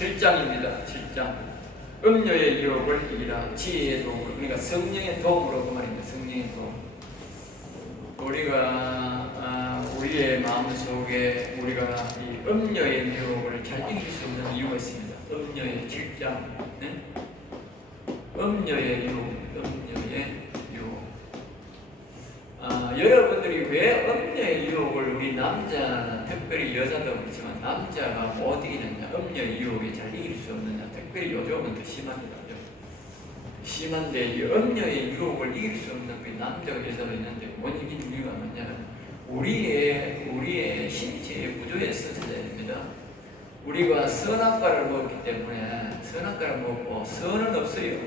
7장입니다. 7장. 음료의 유혹을 이기라. 지혜의 도움으로. 그러니까 성령의 도움으로 그 말입니다. 성령의 도움. 우리가 우리의 마음속에 우리가 이 음료의 유혹을 잘 이길 수 있는 이유가 있습니다. 음료의 7장. 네? 음료의 유혹. 음료의 유혹. 여러분들이 왜 음료의 유혹을 우리 남자, 특별히 여자도 그렇지만 남자가 못 이기느냐, 음료의 유혹에 잘 이길 수 없느냐, 특별히 요즘은 더 심합니다. 심한데 이 음료의 유혹을 이길 수 없는 그 남자가 여자도 있는데 못 이기는 이유가 뭐냐면 우리의 신체의 구조에서 찾아야 됩니다. 우리가 선악과를 먹었기 때문에 선악과를 먹고 선은 없어요.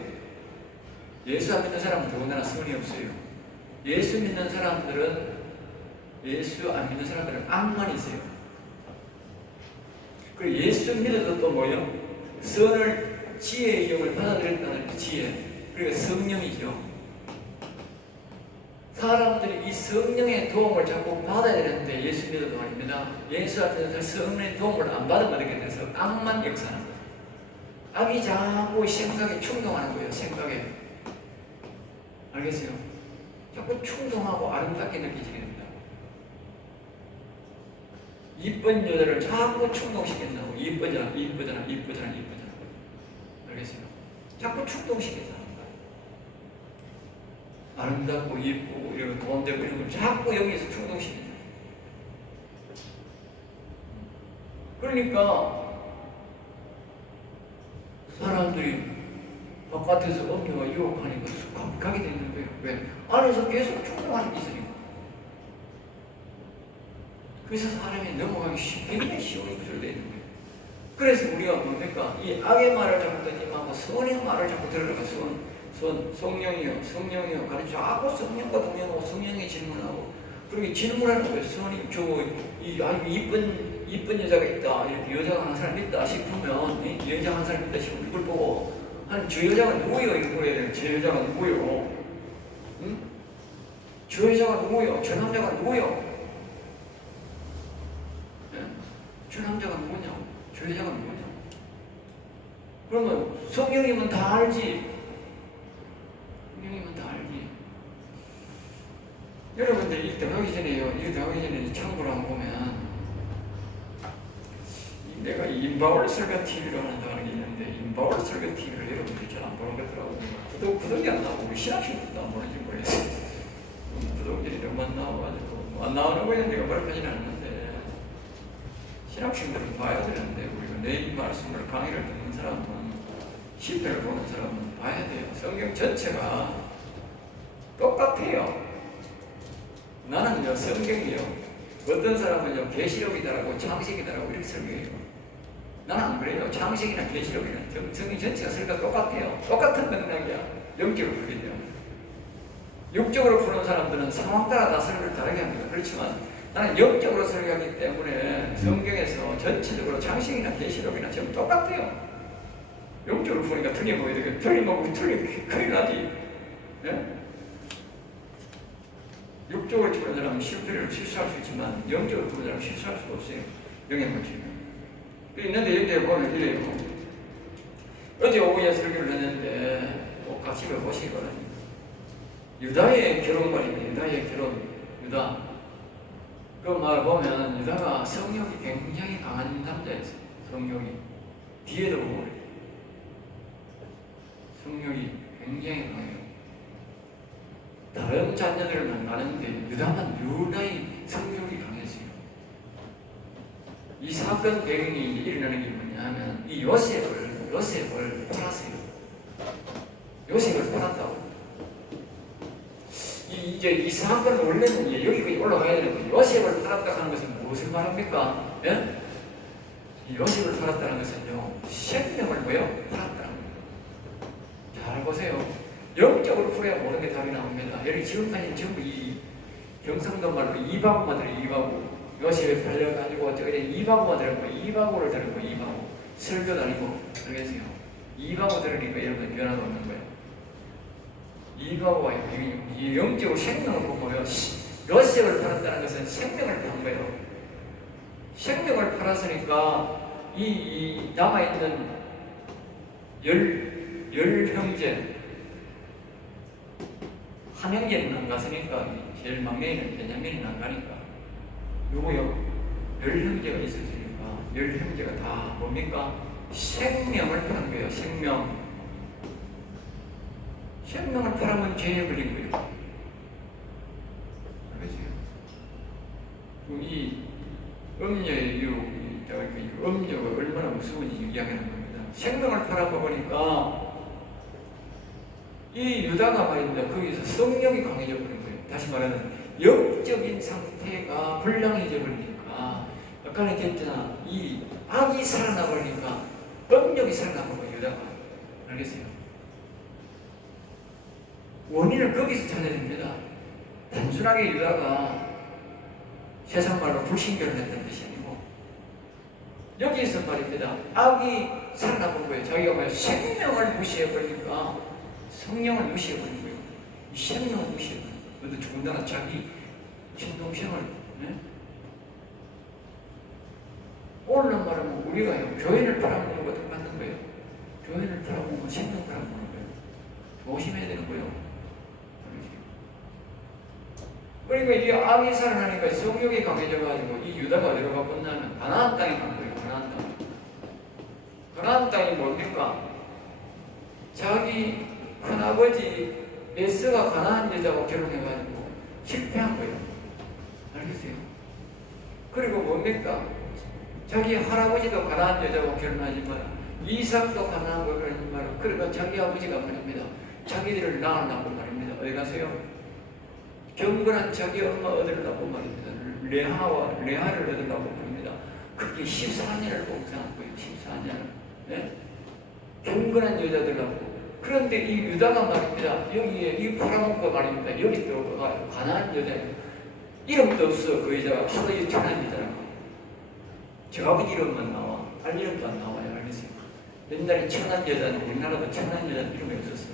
예수 안 믿는 사람은 더군다나 선이 없어요. 예수 믿는 사람들은 예수 안 믿는 사람들은 악만 있어요. 그리고 예수 믿어도 또 뭐요? 선을 지혜의 영을 받아들였다는 그 지혜. 그리고 성령이죠. 사람들이 이 성령의 도움을 자꾸 받아야 되는데 예수 믿어도 말입니다. 예수 안 믿는 성령의 도움을 안 받으면 어떻게 돼서 악만 역사하는 거예요. 악이 자꾸 생각에 충동하는 거예요. 생각에. 알겠어요? 자꾸 충동하고 아름답게 느껴지게 된다. 이쁜 여자를 자꾸 충동시킨다고. 이쁘잖아. 알겠어요? 자꾸 충동시킨다. 아름답고 이쁘고 이런 돈 되고 이런 걸 자꾸 여기서 충동시킨다. 그러니까 사람들이 바깥에서 음료가 유혹하니까 쑥 가게 되는 거예요. 왜? 안에서 계속 충동하는 게 있으니까. 그래서 사람이 넘어가기 굉장히 쉬운 구조로 되어 있는 거예요. 그래서 우리가 뭡니까? 이 악의 말을 자꾸 듣지 말고 선의 말을 자꾸 들으라고. 성령이요. 가르쳐. 자꾸 성령과 동행하고 성령이 질문하고. 그리고 질문하는 거예요. 선이 이 아주 이쁜 여자가 있다. 이렇게 여자가 한 사람 있다 싶으면 여자 한 사람 있다 싶으면 이걸 보고 저 여자가 누구요? 이거 물어야 돼요. 저 여자가 누구요? 응? 저 여자가 누구요? 저 남자가 누구요? 네? 저 남자가 누구냐? 저 여자가 누구냐? 그러면 성령님은 다 알지. 성령님은 다 알지. 여러분들 이 들어가기 전에 참고로 한번 보면 내가 인바울 설교 TV로 한다는 게 있는데 인바울 설교 TV를 여러분들이 잘 안 보는 것더라고요. 구독이 안 나오고 우리 신학생들도 안 보는지 모르겠어요. 구독들이 너무 안 나와가지고 안 나오는 거에 내가 뭐라까지는 않는데 신학생들은 봐야 되는데 우리가 내 말씀을 강의를 듣는 사람은 실패를 보는 사람은 봐야 돼요. 성경 전체가 똑같아요. 나는요 성경이요 어떤 사람은요 계시록이다라고 창세기다라고 이렇게 설교해요. 나는 안 그래요. 창세기나 계시록이나 성경 전체가 설교가 똑같아요. 똑같은 맥락이야. 영적으로 풀게 돼요. 육적으로 푸는 사람들은 상황 따라 다 설교를 다르게 합니다. 그렇지만 나는 영적으로 설교하기 때문에 성경에서 전체적으로 창세기나 계시록이나 전부 똑같아요. 영적으로 푸니까 틀리면 되게 틀리면 큰일 나지. 네? 육적으로 푸는 사람은 실수할 수 있지만 영적으로 푸는 사람은 실수할 수가 없어요. 영향을 주면. 있는데 여기에 보면 이래요. 어제 오후에 설교를 했는데 꼭 같이 보시기 바랍니다. 유다의 결혼 말입니다. 유다의 결혼. 유다. 그 말 보면 유다가 성욕이 굉장히 강한 남자였어요. 성욕이. 뒤에도 보면 성욕이 굉장히 강해요. 다른 자녀들은 많은데 유다만 유다의 성욕이 강했어요. 이 사건 배경이 일어나는 게 뭐냐 하면 이 요셉을 팔았어요. 요셉을 팔았다고. 이제 이 사건은 원래는 여기까지 올라가야 되는 거예요. 요셉을 팔았다 하는 것은 무엇을 말합니까? 예? 이 요셉을 팔았다는 것은요 생명을 팔았다는 거예요. 잘 보세요. 영적으로 풀어야 모든 게 답이 나옵니다. 여기 지금까지 전부 이 경상도 말로 이바구만 들어요. 이바구. 요셉에 팔려가지고 저기 이바구만 들은 거예요. 이바구를 들은 거예요. 이바구. 설교도 아니고 알겠어요. 이바구 들으니까 여러분 변화가 없는 거예요. 이바구가 이 영적으로 생명을 보고요. 요셉을 팔았다는 것은 생명을 판 거예요. 생명을 팔았으니까 이 남아있는 열 형제, 한 형제는 안 갔으니까 제일 막내는 베냐민은 안 가니까 요거요, 열 형제가 있었으니까 열 형제가 다 뭡니까? 생명을 파는 거예요. 생명을 팔으면 죄에 걸린 거예요. 알겠어요? 이 음녀의 유혹, 음녀가 얼마나 무서운지 이야기하는 겁니다. 생명을 팔아먹으니까 이 유다가 말입니다. 거기서 성령이 강해져 버린 거예요. 다시 말하면 영적인 상태가 불량해져 버리니까, 아까 얘기했잖아, 이 악이 살아나 버리니까 음력이 살아나 버려요. 유다가. 알겠어요? 원인을 거기서 찾아야 됩니다. 단순하게 유다가 세상 말로 불신결을 했다는 뜻이 아니고, 여기에서 말입니다. 악이 살아나본 거예요. 자기가 말 생명을 무시해버리니까 성령을 무시해버린 거예요. 이 생명을 무시해버린 거예요. 그래도 더군다나 자기 친동생을, 네? 오늘날 말하면 우리가요, 교회를 팔아먹는 것도 받는 거예요. 교회를 팔아먹고 생명 팔아먹는 거예요. 조심해야 되는 거예요. 그러니까 이 악이 살아나니까 성욕이 강해져가지고 이 유다가 어디로 갔냐면 가나안 땅에 간 거예요. 가나안 땅. 가나안 땅이 뭡니까? 자기 큰아버지 에스가 가나안 여자하고 결혼해가지고 실패한 거예요. 알겠어요? 그리고 뭡니까? 자기 할아버지도 가나안 여자하고 결혼하지만 이삭도 가나안과 결혼하지만, 그러니까 자기 아버지가 말입니다. 자기들을 낳으려고 말입니다. 어디 가세요? 경건한 자기 엄마 얻으려고 말입니다. 레아를 얻으려고 말입니다. 그게 14년을 봉사한 거예요. 14년. 네? 경건한 여자들하고. 그런데 이 유다가 말입니다. 여기에 이 팔아먹고 말입니다. 여기 또 가난한 여자예요. 이름도 없어. 그 여자가 하도 천한 여자라고. 저 아버지 이름만 나와. 알 이름도 안 나와요. 알겠어요? 옛날에 천한 여자는, 우리나라도 천한 여자는 이름이 없었어.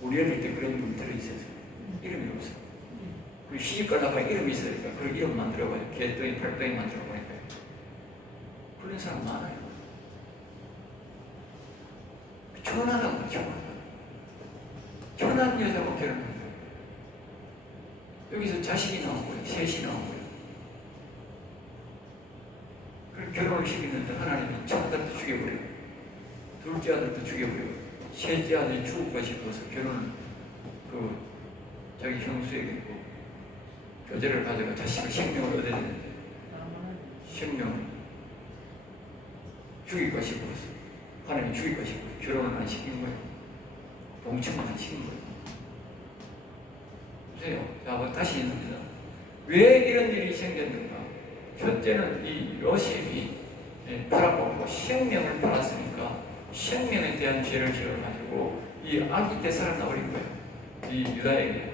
우리 어릴 때 그런 분 들어있었어요. 이름이 없어. 그 시집 가다가 이름이 있으니까 그 이름 만들어봐요. 개똥이, 팔똥이 만들어보니까. 그런 사람 많아요. 천하라고, 천한 여자하고 결혼한 거예요. 여기서 자식이 나온 거예요. 셋이 나온 거예요. 그걸 결혼을 시키는데 하나님이 첫 아들도 죽여버려요. 둘째 아들도 죽여버려요. 셋째 아들이 죽을까 싶어서 결혼을 자기 형수에게 교제를 가져가 자식을 생명을 얻어야 되는데, 생명을 죽일까 싶어서 하나님이 죽일까 싶어서 결혼을 안 시킨 거예요. 동침을 안 시킨 거예요. 보세요. 자, 다시 있습니다. 왜 이런 일이 생겼는가? 첫째는 이 요셉이 팔아먹고 생명을 팔았으니까 생명에 대한 죄를 지어가지고 이 악이 때 살아나버린 거예요. 이 유다에게.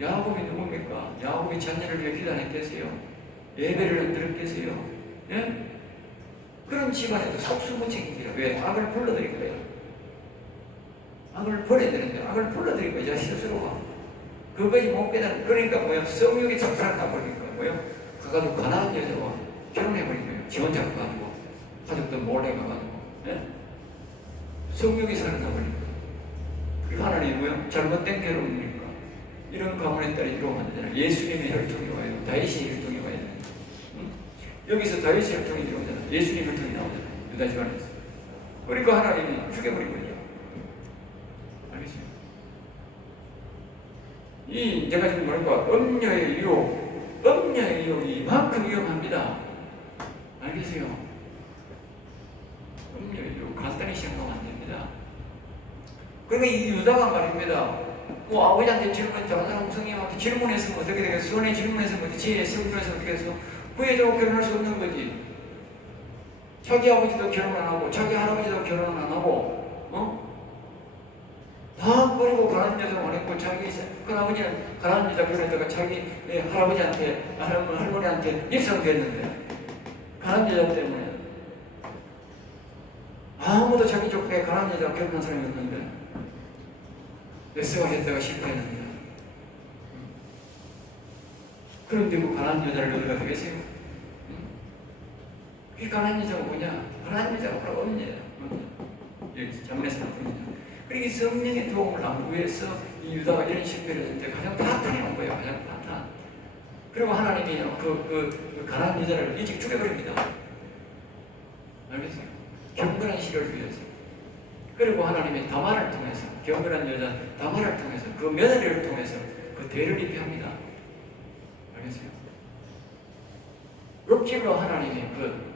야곱이 누굽니까? 야곱이 자녀를 위해 기도했겠어요? 예배를 안 드렸겠어요? 예? 그런 집안에도 속수무책입니다. 왜? 악을 불러들인 거예요. 악을 버려야 되는데 악을 불러들인 거예요. 자 스스로가. 그것이 못 깨달은. 그러니까 뭐야? 성욕이 살아나 버린 거예요. 뭐요? 가가지고 가나안 여자와 결혼해버린 거예요. 지 혼자 가가지고 가족들 몰래 가가지고. 예? 성욕이 살아나 버린 거예요. 그리고 하나님이 뭐요? 잘못된 결혼이니까 이런 가문에 따라 이루어가면 안 되잖아요. 예수님의 혈통이 와야 되고 다윗의 혈통이 와야 되잖아요. 응? 여기서 다윗의 혈통이 들어오잖아요. 예수님 혈통이 나오잖아요. 유다 집안에서. 그러니까 하나님이 죽여버린 거죠. 알겠어요? 내가 지금 말한 음녀의 유혹이 이만큼 위험합니다. 알겠어요? 음녀의 유혹 간단히 생각하면 안 됩니다. 그러니까 이 유다가 말입니다. 아버지한테 자라나는 성님한테 질문했으면 어떻게 되겠어? 손에 질문했으면 어떻게 지혜에 질문했으면 어떻게 되겠어? 후회자고 결혼할 수 없는 거지. 자기 아버지도 결혼 안 하고 자기 할아버지도 결혼 안 하고 다 버리고 가난한 여자 보냈고, 자기 큰아버지는 가난한 여자 결혼했다가 자기 할아버지한테 할머니한테 입성됐는데 가난한 여자 때문에 아무도 자기 족보에 가난한 여자 결혼한 사람이 없는데 에스가 했다가 실패했는데, 그런데 그 가난한 여자를 어디가 되겠어요? 이 가난한 여자가 뭐냐? 가난한 여자가 바로 엄녀예요. 여기 자문에서 나옵니다. 그러니까 성령의 도움을 안 구해서 이 유다가 이런 실패를 했는데 가장 파탄이 온 거예요. 가장 파탄. 그리고 하나님이 그 가난한 여자를 일찍 죽여버립니다. 알겠어요? 경건한 시를 위해서. 그리고 하나님이 다말을 통해서, 경건한 여자 다말을 통해서, 그 며느리를 통해서 그 대를 입히합니다. 알겠어요? 억지로 하나님이 그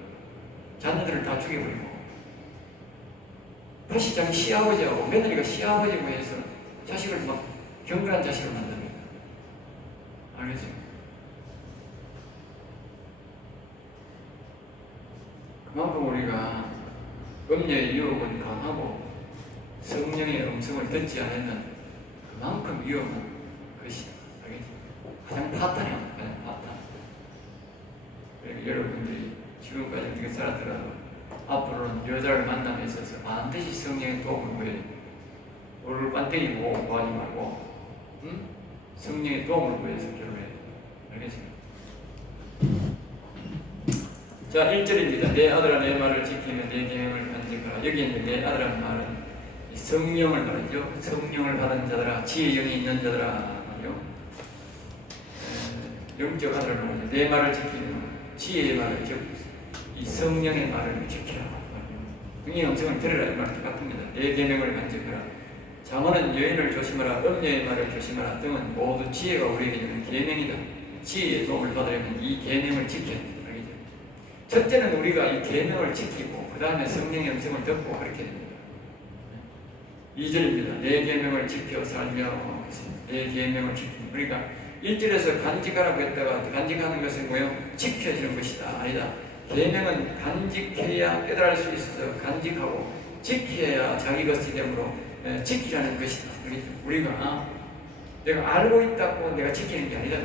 자녀들을 다 죽여버리고 다시 자기 시아버지하고 며느리가 시아버지고 해서 자식을 막 경건한 자식을 만듭니다. 알겠어요? 그만큼 우리가 음녀의 유혹은 강하고 성령의 음성을 듣지 않으면 그만큼 위험한 것이다. 알겠죠? 가장 파탄이야. 가장 파탄. 그러니까 여러분들이 지금까지 우리가 살았더라도 앞으로는 여자를 만남에 있어서 반드시 성령의 도움을 구해야 돼. 얼굴 반대기 보고 구하지 말고 성령의 도움을 구해서 결혼해야 돼. 알겠습니까? 자, 1절입니다. 내 아들아 내 말을 지키며 내 계명을 간직하라. 여기 있는 내 아들이라는 말은 성령을 말이죠. 성령을 받은 자들아, 지혜의 영이 있는 자들아 말이요. 영적 아들을 말이죠. 내 말을 지키며 지혜의 말을, 즉 이 성령의 말을 지키라. 이 음성을 들으라. 이 말 똑같습니다. 내 계명을 간직하라. 잠언은 여인을 조심하라, 음녀의 말을 조심하라 등은 모두 지혜가 우리에게 주는 계명이다. 지혜의 도움을 받으려면 이 계명을 지켜야 합니다. 첫째는 우리가 이 계명을 지키고 그 다음에 성령의 음성을 듣고 그렇게 됩니다. 2절입니다. 내 계명을 지켜 살며 내 계명을 지키는. 그러니까 1절에서 간직하라고 했다가 간직하는 것은 뭐예요? 지켜지는 것이다. 아니다. 계명은 간직해야 깨달을 수 있어서 간직하고 지켜야 자기 것이 되므로 지키라는 것이다. 우리가 내가 알고 있다고 내가 지키는 게 아니다.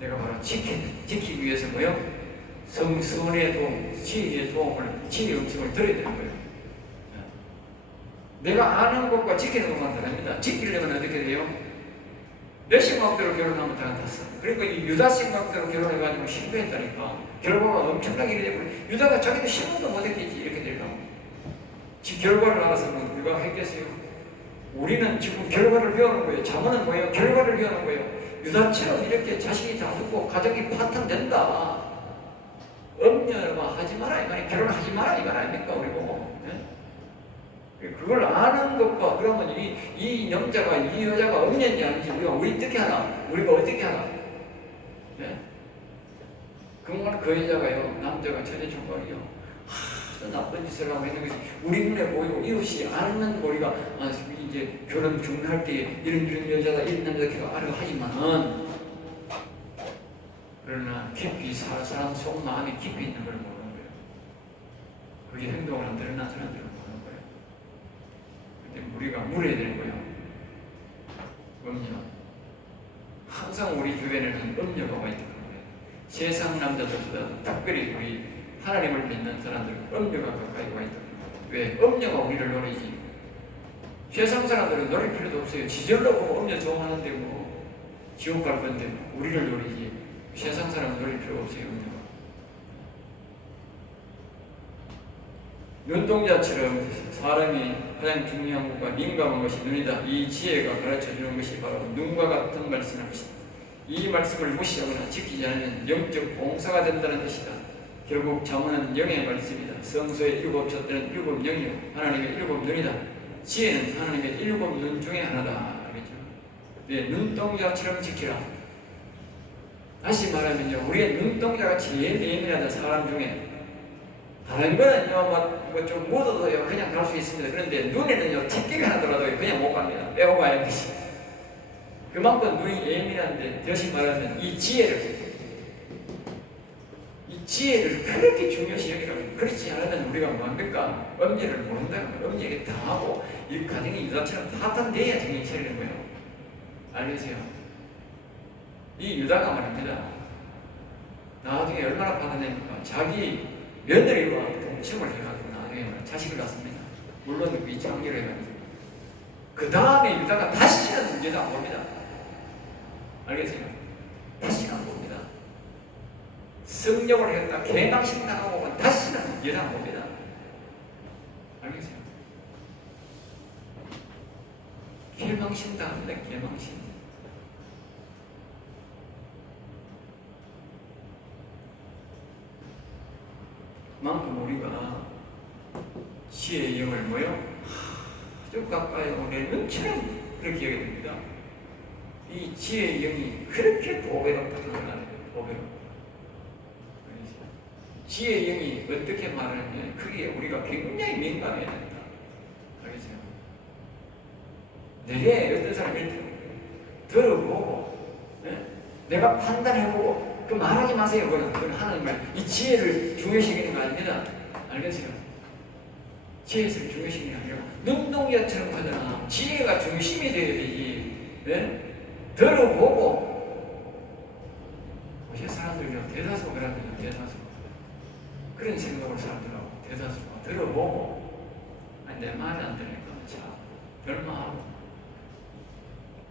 내가 바로 지키기 위해서 뭐예요? 성선의 도움, 지혜의 도움을, 지혜의 음성을 들어야 되는 거예요. 내가 아는 것과 지키는 것만 다릅니다. 지키려면 어떻게 돼요? 내 생각대로 결혼하면 다 탔어. 그러니까 이 유다 생각대로 결혼해가지고 실패했다니까. 결과가 엄청나게 이래버려. 유다가 자기도 신문도 못했겠지. 이렇게 되려고. 지 결과를 알아서 뭐 누가 했겠어요? 우리는 지금 결과를 배우는 거예요. 잠언은 뭐예요? 결과를 배우는 거예요. 유다처럼 이렇게 자식이 다 죽고 가정이 파탄된다. 음녀가 하지 마라 이 말이, 결혼하지 마라 이 말 아닙니까? 우리 보고. 그걸 아는 것과 그러면 이 남자가 이 여자가 음녀인지 아닌지 우리가 어떻게 하나? 우리가 어떻게 하나? 그말 그 여자가요, 남자가 전에 총각이요, 하도 나쁜 짓을 하고 있는 것이 우리 눈에 보이고 이웃이 아는 우리가 이제 결혼 준비할 때 이런 여자다 이런 남자가 알고 하지만은. 그러나 깊이 사람 속 마음이 깊이 있는 걸 모르는 거예요. 그게 행동을 안 드러난 사람들은 모르는 거예요. 근데 우리가 물어야 되는 거예요. 음녀. 항상 우리 주변에는 음녀가 와 있는 거예요. 세상 남자들보다 특별히 우리 하나님을 믿는 사람들은 음녀가 가까이 와 있는 거예요. 왜? 음녀가 우리를 노리지. 세상 사람들은 노릴 필요도 없어요. 지절로 보고 음녀 좋아하는데 뭐 지옥 갈 건데 우리를 노리지. 세상 사람은 노릴 필요가 없어요. 눈동자처럼 사람이 가장 중요한 것과 민감한 것이 눈이다. 이 지혜가 가르쳐주는 것이 바로 눈과 같은 말씀을 것이다. 이 말씀을 무시하거나 지키지 않으면 영적 봉사가 된다는 뜻이다. 결국 잠언은 영의 말씀이다. 성서의 7 촛대는 7 영이요 하나님의 7 눈이다. 지혜는 하나님의 7 눈 중에 하나다. 알겠죠? 네, 눈동자처럼 지키라. 다시 말하면요, 우리의 눈동자가 제일 예민하다. 사람 중에 다른 거는요 좀 묻어도요 그냥 갈 수 있습니다. 그런데 눈에는요 집게가 하나 들어도 그냥 못 갑니다. 빼고가야 되지. 그만큼 눈이 예민한데 다시 말하면 이 지혜를 그렇게 중요시 여기라면, 그렇지 않으면 우리가 뭐합니까? 음녀를 모른다는 거예요. 음녀에게 당하고 이 가정이 유다처럼 파탄돼야 정신 차리는 거예요. 알겠어요? 이 유다가 말입니다. 나중에 얼마나 파탄됩니까? 자기 며느리와 동침을 해가지고 나중에 자식을 낳습니다. 물론 그 장례를 해가지고. 그 다음에 유다가 다시는 문제도 안 봅니다. 알겠어요? 다시는 안 봅니다. 성욕을 했다 개망신당하고 다시는 여자 봅니다. 알겠어요? 개망신당합니다. 개망신. 만큼 우리가 지혜의 영을 뭐요? 아주 가까이 오는 눈처럼 그렇게 여겨야 됩니다. 이 지혜의 영이 그렇게 보배롭다 생각하는 거예요. 보배롭다. 지혜의 영이 어떻게 말하느냐, 그게 우리가 굉장히 민감해야 된다. 알겠어요? 내게 어떤 사람이 들어보고, 내가 판단해보고, 그 말하지 마세요. 그건 하나님의 이 지혜를 중요시키는 거 아닙니다. 알겠어요? 지혜를 중요시키는 게 아니라 눈동자처럼 하잖아. 지혜가 중심이 되어야 되지. 들어보고, 어제 사람들이 대다수 그러거든요. 대다수. 그런 생각을 사람들하고 대다수가 들어보고, 아니, 내 말이 안 되니까 참 별마하고.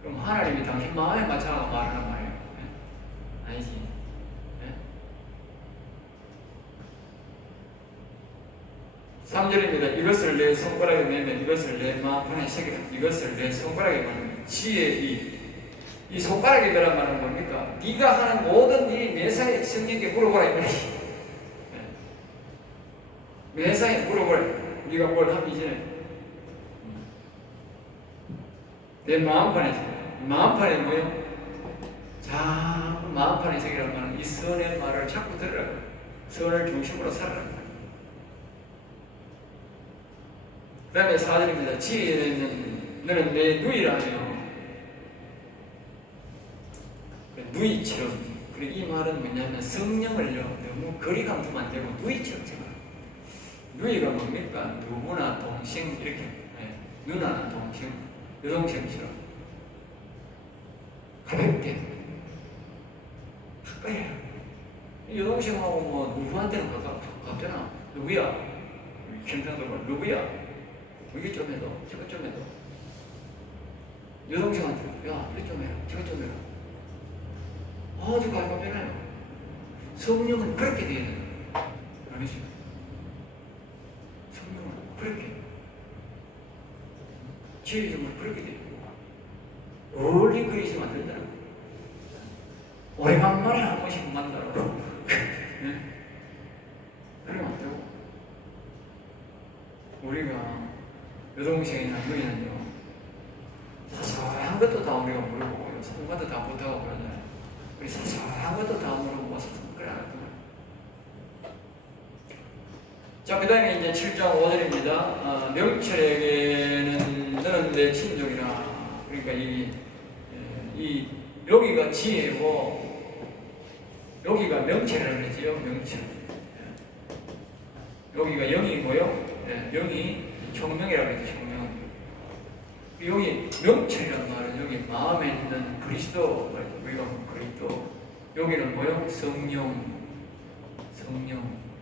그럼 하나님이 당신 마음에 맞춰서 말하는 말이에요. 아니지. 3절입니다. 이것을 내 손가락에 매면 이것을 내 마음판에 새기라. 이것을 내 손가락에 매면 지혜의 이 손가락에 매란 말은 뭡니까? 네가 하는 모든 일이 매사에 성령께 물어보라 이 말이지. 매사에 물어보라. 네가 뭘 하기 전에 내 마음판에 새기라. 마음판에 뭐요? 자꾸 마음판에 새기란 말은 이 선의 말을 자꾸 들으라. 선을 중심으로 살아라. 그 다음에 4절입니다. 지혜는 너는 내 누이라며. 누이처럼. 그리고 이 말은 뭐냐면 성령을요 너무 거리감 두면 안 되고 누이처럼 생각해요. 누이가 뭡니까? 누구나 동생 이렇게 누나나 동생 여동생처럼 가볍게 가까이 해요. 여동생하고 뭐 누구한테는 가깝잖아. 누구야? 경상도 말 누구야? 이게 좀 해도, 저거 좀 해도. 여동생한테, 야, 이거 좀 해라, 저거 좀 해라. 아주 가깝잖아요. 성령은 그렇게 돼야 돼요. 알겠어요? 성령은 그렇게. 지혜의 정말 그렇게 돼야 돼요. 멀리 그리시면 안 된다는 거예요. 오래간만에 한 번씩 만나라고. 네? 그러면 안 되고. 우리가 여동생이나 누이는요 사소한 것도 다 우리가 물어보고요. 사소한 것도 다 못하고 그러잖아요. 우리 사소한 것도 다 물어보고 그래. 자, 그 다음에 이제 7장 5절입니다. 명철에게는 너는 내 친족이라. 그러니까 이 여기가 지혜고 여기가 명철이라고 그랬지요. 명철. 여기가 영이고요. 영이 총명이라고 했죠. 총명. 여기 명철이라는 말은 여기 마음에 있는 그리스도, 우리가 그리스도. 여기는 뭐요?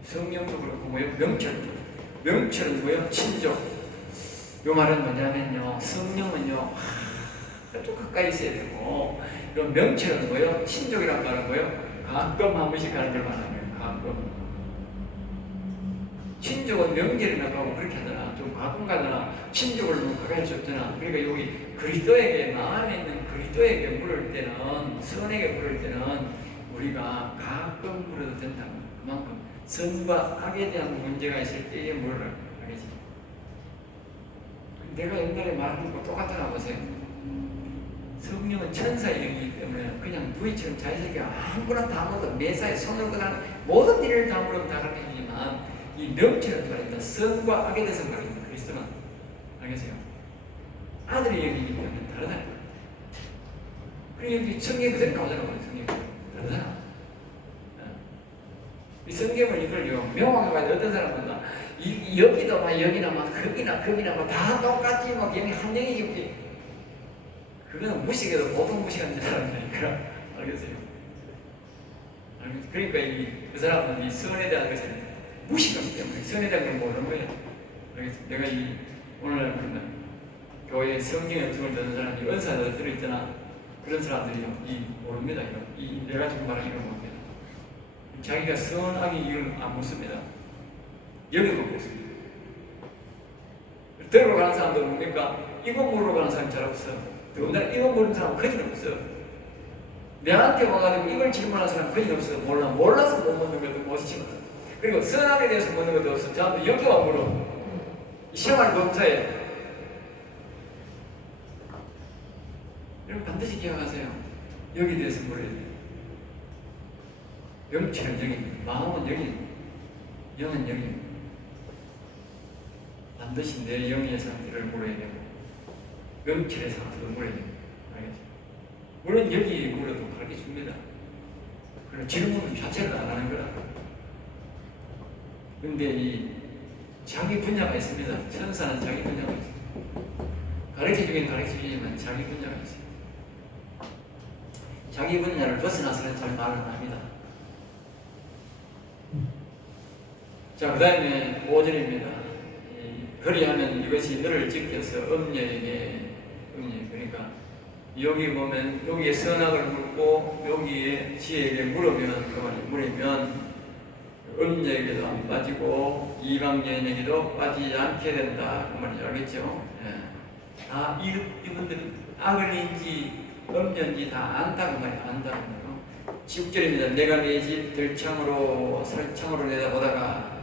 성령도 그렇고 뭐요? 명철도. 명철은 뭐요? 친족. 요 말은 뭐냐면요, 성령은요 좀 가까이 있어야 되고, 요 명철은 뭐요? 친족이란 말은 뭐요? 가끔 한 번씩 가는 걸 말하는 거예요. 가끔. 친족은 명절에 나가고 그렇게 하더라. 좀 가끔 가더라. 친족을 너무 가까이 할 수 없잖아. 그러니까 여기 그리스도에게, 마음에 있는 그리스도에게 물을 때는, 선에게 물을 때는 우리가 가끔 물어도 된다. 그만큼 선과 악에 대한 문제가 있을 때에 물을 알겠지? 내가 옛날에 말한 거 똑같잖아. 보세요. 성령은 천사의 영이기 때문에 그냥 누이처럼 자연스럽게 아무거나 다 물어도 매사에 손을 그냥 모든 일을 다 물어도 다 가르쳐주지만 이 명철은 말입니다. 선과 악에 대해서 말입니다. 그리스도는. 알겠어요? 아들의 영이기 때문에 다르다는 거예요. 그리고 여기 성경이 그대로 나오잖아요. 성경이 다르잖아. 이 성경을 이걸요 명확하게 봐야 돼. 어떤 사람은 여기도 막 여기나 막 거기나 막 다 똑같지 막 영이 한 영이지. 그거는 무식해도 보통 무식한 사람이니까. 알겠어요? 그러니까 그 사람은 이 선에 대한 것을 무식하기 때문에 선에 대한 걸 모르는 거예요. 내가 오늘날 그러면 교회에 성경의 음성을 듣는 사람이 은사를 들어있잖아. 그런 사람들이 모릅니다. 내가 지금 말하는 걸 모릅니다. 자기가 선악의 이유를 안 묻습니다. 여기도 묻습니다. 들으러 가는 사람도 뭡니까? 이거 물으러 가는 사람이 잘 없어. 더군다나 이거 물는 사람은 거진 없어. 내한테 와가지고 이걸 질문하는 사람은 거진 없어. 몰라서 못 묻는 것도 못이지만. 그리고 선악에 대해서 묻는 것도 없어. 저한테 여기 와 물어. 시험할 검사에. 여러분 반드시 기억하세요. 여기에 대해서 물어야 돼요. 영체는 여기입니다. 마음은 여기입니다. 영은 여기입니다. 반드시 내 영의 상태를 물어야 되고 영체의 상태도 물어야 됩니다. 알겠죠? 물론 여기 물어도 가르쳐줍니다. 그리고 질문 자체를 안 하는 거라. 근데 이 자기 분야가 있습니다. 천사는 자기 분야가 있습니다. 가르쳐주긴 가르쳐주지만 자기 분야가 있어요. 자기 분야를 벗어나서는 잘 말을 안 합니다. 자, 그 다음에 5절입니다. 그리하면 이것이 너를 지켜서 음녀에게 그러니까 여기 보면 여기에 선악을 물고 여기에 지혜에게 물으면 음녀에게도 안 빠지고 이방 여인에게도 빠지지 않게 된다 그 말이죠. 알겠죠? 예. 다 이분들이 악을인지 음녀인지 다 안다고 말이에요. 안다고 말이에요. 6절입니다. 내가 내 집 들창으로 설창으로 내다보다가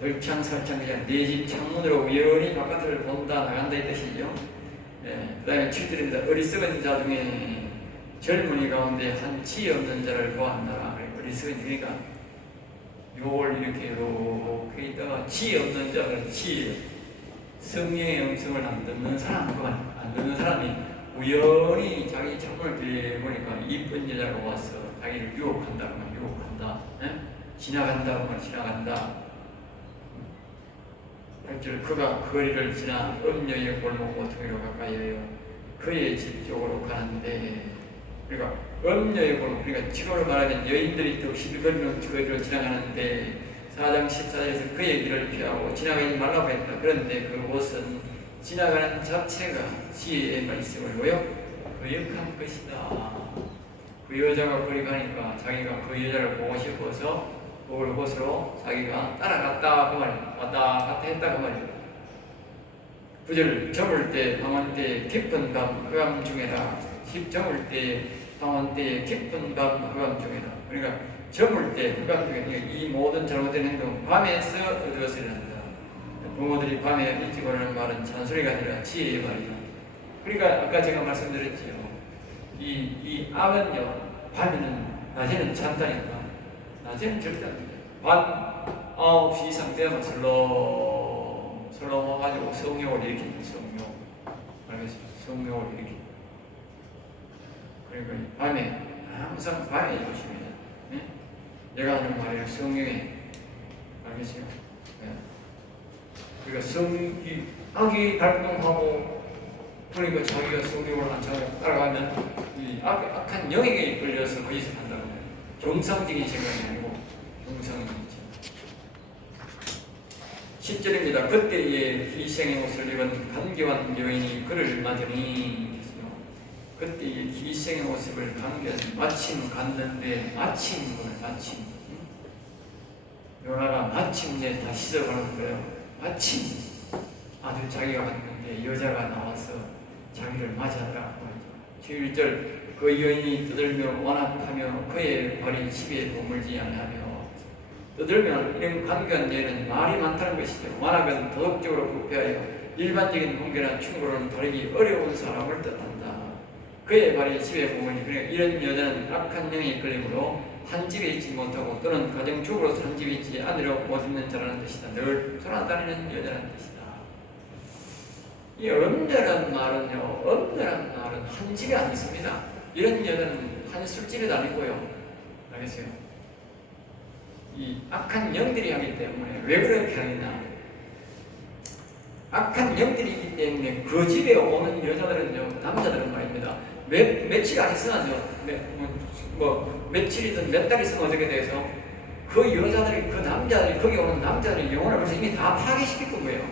들창 설창 그냥 내 집 창문으로 우연히 바깥을 본다 나간다 이 뜻이죠. 예. 그 다음에 7절입니다. 어리석은 자 중에 젊은이 가운데 한 지혜 없는 자를 보았노라. 어리석은 그러니까 요걸 이렇게 있다가 지혜 없는 자가 지혜 성령의 음성을 안 듣는 사람 안 듣는 사람이 우연히 자기 창문을 보니까 이쁜 여자가 와서 자기를 유혹한다. 예? 지나간다. 8절 그가 거리를 지나 음녀의 골목 모퉁이로 가까이하여 그의 집 쪽으로 가는데 그러니까 음녀의 골목 그러니까 지금으로 말하면 여인들이 덕실히 거리로 지나가는데 4장 14절에서 그의 길을 피하고 지나가지 말라고 했다. 그런데 그곳은 지나가는 자체가 지혜의 말씀을 거역한 것이다. 그 여자가 거리 가니까 자기가 그 여자를 보고 싶어서 그곳으로 자기가 따라갔다 그 말이에요. 왔다 갔다 했다 그 말이에요. 9절 저물 때 방언 때 깊은 밤 흑암 중에라. 저물 때 방언 때 깊은 밤 흑암 중에라. 그러니까 저물 때 흑암 중에 이 모든 잘못된 행동은 밤에서 얻어서 일어난다. 부모들이 밤에 일찍 오라는 말은 잔소리가 아니라 지혜의 말이다. 그러니까 아까 제가 말씀드렸지요. 이 악은요 밤에는 낮에는 잔다니까. 낮에는 절대 안 돼요. 밤 9시 이상 되면 설렁 와가지고 성욕을 일으킵니다. 성욕. 알겠습니다. 성욕을 일으킵니다. 그러니까 밤에 항상 밤에 조심해야 돼요. 네? 내가 하는 말이에요. 성욕에 알겠어요? 네. 그러니까 악이 발동하고 그러니까 자기가 성욕을 안 차고 따라가면 이 악한 영에게 끌려서 거기서 간다는 거예요. 정상적인 생각이 아니고 정상적인 생각. 10절입니다. 그때의 희생의 옷을 입은 간교한 여인이 그를 맞으니 그때의 희생의 모습을 마침 갔는데 마침 요나가 마침내 다시 시작하는 거예요. 마침 아들 자기가 갔는데 여자가 나와서 자기를 맞이하더라. 11절 그 여인이 떠들며 완악하며 그의 발이 집에 머물지 아니하며 떠들면 이런 간교한 여인은 말이 많다는 것이죠. 완악은 도덕적으로 부패하여 일반적인 공개나 충고로는 다루기 어려운 사람을 뜻한다. 그의 발이 집에 머물지 그러니까 이런 여자는 악한 영에 이끌림으로 한 집에 있지 못하고 또는 가정주부로서 한 집에 있지 않으려 못 있는 자라는 뜻이다. 늘 돌아다니는 여자라는 뜻이다. 이 엄녀란 말은요, 엄녀란 말은 한 집에 안 있습니다. 이런 여자는 한 술집에 다니고요. 알겠어요? 이 악한 영들이 하기 때문에 왜 그렇게 하느냐? 악한 영들이 있기 때문에 그 집에 오는 여자들은요, 남자들은 말입니다. 며칠 안 있으면요, 며칠이든 몇 달 있으면 어떻게 돼서 그 여자들이, 그 남자들이, 거기 오는 남자들이 영혼을 벌써 이미 다 파괴시킬 거예요.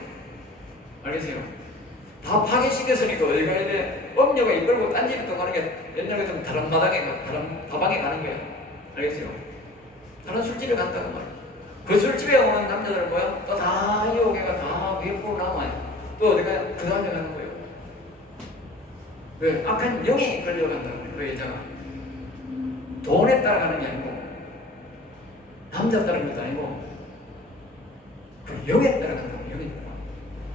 알겠어요? 다 파괴시켰으니까 어디 가야 돼? 엄녀가 이끌고 딴 집에 또 가는 게 옛날 같으면 다른 바방에 가는 거예요. 알겠어요? 다른 술집에 갔다고 말이야. 그 술집에 오는 남자들은 뭐야? 또 다 유혹해가 다 배포로 남아요. 또 어디 가요? 그 다음에 가는 거예요. 왜? 악한 영에 끌려간다고 그래요. 그 여자가 돈에 따라가는 게 아니고 남자 따라가는 것도 아니고 그 영에 따라간다고. 영에 따라.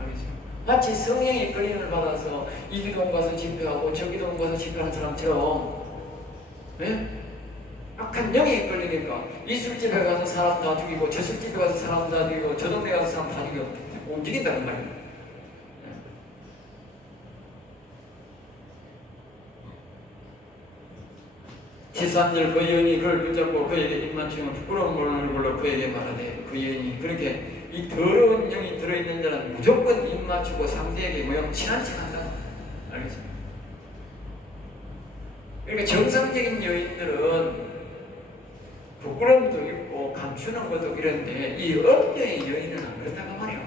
알겠죠? 마치 성령의 끌림을 받아서 이 기도원 가서 집회하고 저 기도원 가서 집회하는 사람처럼, 예? 악한 영에 끌리니까 이 술집에 가서 사람 다 죽이고 저 술집에 가서 사람 다 죽이고 저 동네 가서 사람 다 죽이고 움직인다는 말이에요. 13절 그 여인이 그를 붙잡고 그에게 입맞추며 부끄러운 얼굴로 그에게 말하되, 그 여인이 그렇게 이 더러운 영이 들어있는 자는 무조건 입맞추고 상대에게 뭐요? 친한 척한다. 알겠습니까? 그러니까 정상적인 여인들은 부끄러움도 있고 감추는 것도 이런데 이 음녀의 여인은 안 그렇다고 말이에요.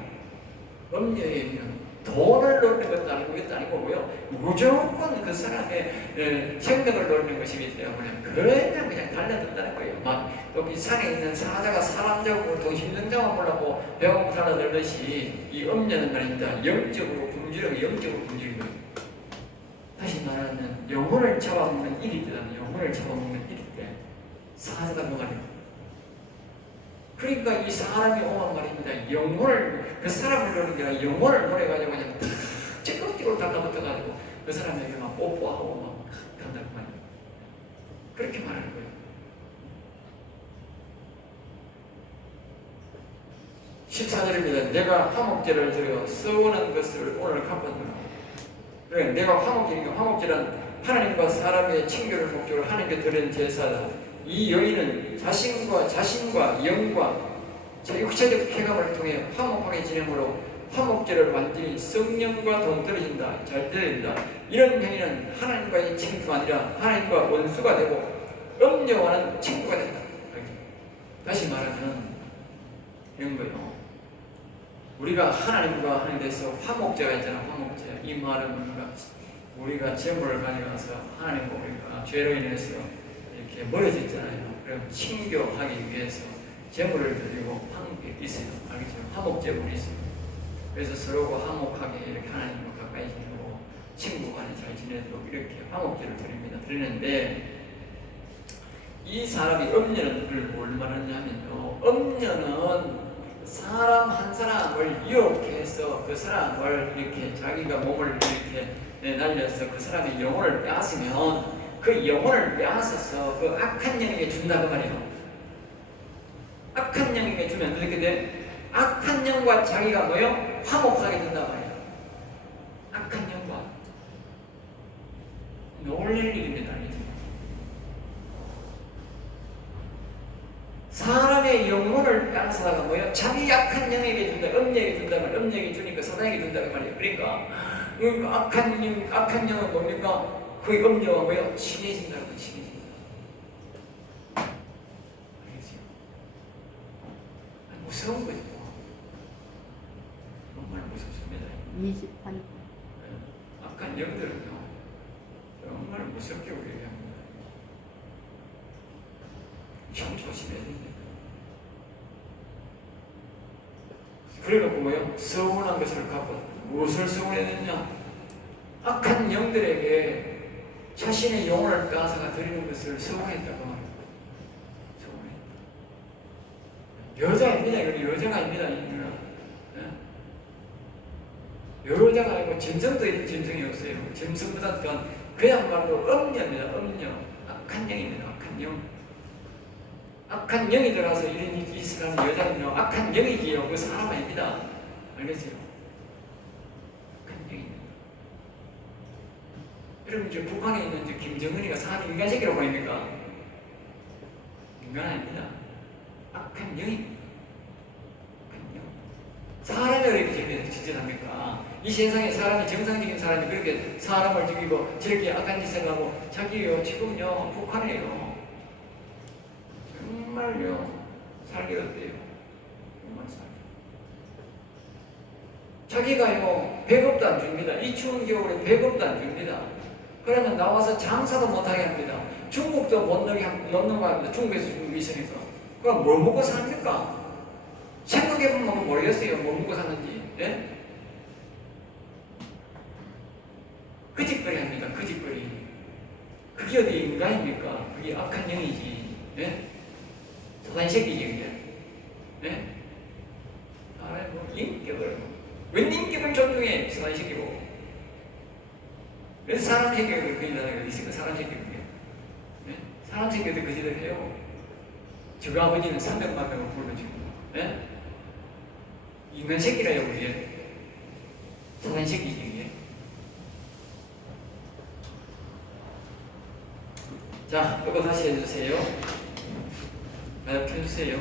음녀의 여인은 돈을 노리는 것도 아니고 그것도 아니고 뭐요? 무조건 그 사람의 생명을 노리는 것이기 때문에 그냥 달려든다는 거예요. 막 여기 산에 있는 사자가 사람 잡고 동심정장을 몰라고 배고프 살아들듯이 이 음녀는 말입니다. 영적으로 굶주려, 영적으로 굶주리는 거예요. 다시 말하면 영혼을 잡아먹는 일이든 영혼을 잡아먹는 일일 때 사자가 뭐가요? 그러니까 이 사람이 오만 말입니다. 영혼을, 그 사람을 노리는 게 아니라 영혼을 노려가지고 그냥 탁 찌꺼기로 달라붙어가지고 그 사람에게 막 뽀뽀하고 막 간다고 말이에요. 그렇게 말하는 거예요. 14절입니다. 내가 화목제를 드려 서운한 것을 오늘 갚았노라. 그러니까 내가 화목제란 하나님과 사람의 친교를 목적으로 하나님께 드리는 제사다. 이 여인은 자신과 영과 제 육체적 쾌감을 통해 화목하게 지내므로 화목제를 완전히 성령과 동떨어진다. 잘 들린다. 이런 행위는 하나님과의 친구가 아니라 하나님과 원수가 되고 음녀와는 친구가 된다. 다시 말하면 이런 거예요. 우리가 하나님과 하나님께서 화목제가 있잖아. 화목제. 이 말은 뭔가 우리가 제물을 가져가서 하나님과 우리가 죄로 인해서 이렇게 멀어졌잖아요. 그럼 친교하기 위해서 제물을 드리고 하는 게 있어요. 알겠죠? 화목제물이 있어요. 그래서 서로가 화목하게 이렇게 하나님과 가까이 지내고 친구 간에 잘 지내도록 이렇게 화목제를 드립니다. 드리는데 이 사람이 음녀는 그걸 뭘 말하냐면요. 음녀는 사람 한 사람을 유혹해서 그 사람을 이렇게 자기가 몸을 이렇게 날려서 그 사람의 영혼을 빼앗으면 그 영혼을 빼앗아서 그 악한 영에게 준다고 말이에요. 악한 영에게 주면 어떻게 돼? 악한 영과 자기가 뭐요? 화목하게 된단 말이에요. 악한 영과. 놀랄 일입니다. 아니죠? 사람의 영혼을 빼앗아다가 뭐요? 자기 악한 영에게 준다. 음녀에게 준다면 음녀에게 주니까 사단에게 준다고 말이에요. 그러니까 그 악한 영은 뭡니까? 그 음녀와 뭐요? 친해진다고. 친해진다. 알겠죠? 무서운 거죠. 정말 무섭습니다. 28. 악한 영들은요 정말 무섭게 우리에게 합니다. 참 조심해야 됩니다. 그래놓고 뭐요? 서운한 것을 갚아. 무엇을 서운했느냐? 악한 영들에게 자신의 영혼을 빼앗아가 드리는 것을 서운했다고 합니다. 서운했다. 여자입니다. 이건 여자가 아닙니다. 이거는. 여자가 아니고 짐승도 있는 짐승이 없어요. 짐승보다 더 그야말로 음녀입니다. 음녀. 악한 영입니다. 악한 영. 악한 영이 들어가서 이런 일이 있으라는 여자는요. 악한 영이지요. 그 사람 아닙니다. 알겠어요? 악한 영입니다. 여러분 이제 북한에 있는 이제 김정은이가 사람 인간적이라고 보입니까? 인간 아닙니다. 악한 영입니다. 악한 영. 사람이 왜 이렇게 지진합니까? 이 세상에 사람이 정상적인 사람이 그렇게 사람을 죽이고 저렇게 악한 짓을 하고 자기요 지금요 북한에요 정말요 살기 어때요? 정말 살기. 자기가요 배급도 안 줍니다. 이 추운 겨울에 배급도 안 줍니다. 그러면 나와서 장사도 못하게 합니다. 중국도 못 넣는 거 합니다. 중국에서 중국이 있으니까. 그럼 뭘 먹고 삽니까? 생각해보면 모르겠어요. 뭐 먹고 사는지. 예? 그 짓거리 합니까? 그 짓거리. 그게 어디 인간입니까? 그게 악한 영이지. 예? 사단 새끼지, 그게. 예? 뭐, 인격을. 웬 인격을 존중해? 사단 새끼고. 그래서 사람 새끼가 거짓말하는 거 있으니까 사람 새끼 그게. 예? 사람 새끼도 거짓을 해요. 저그 아버지는 300만 명을 불러주고. 예? 인간 새끼라요, 그게. 사단 새끼지, 그게. 자, 이거 다시 해주세요. 펴주세요.